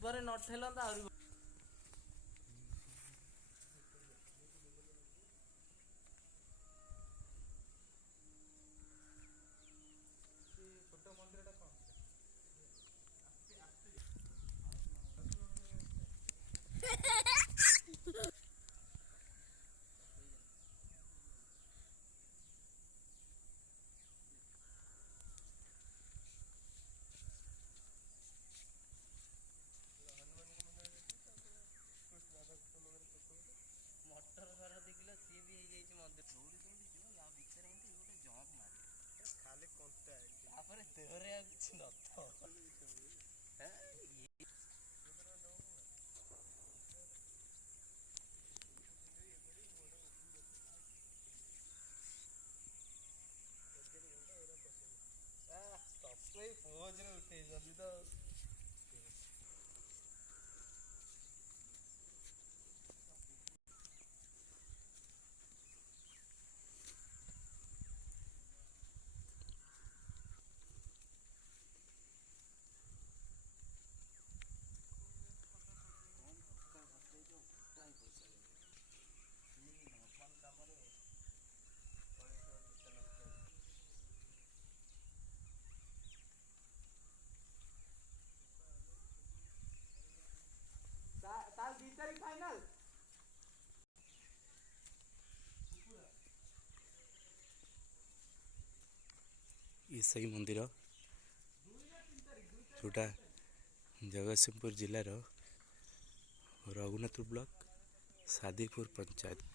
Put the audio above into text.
जीवरे नठेलंता आहुरी छोट मंदिर कौन मटर घर देखिल सी भी हो मंदिर दौड़ी दौड़ी जीव या भितर एमती गोटे जंप मारे खाली कंटा तापर देहरे आ किछ नथ पोज रे उठे जल्दी तो ताल 20 तारीख फाइनल ईसाई मंदिर जोटा जगतसिंहपुर जिलार रघुनाथपुर ब्लॉक सादीपुर पंचायत।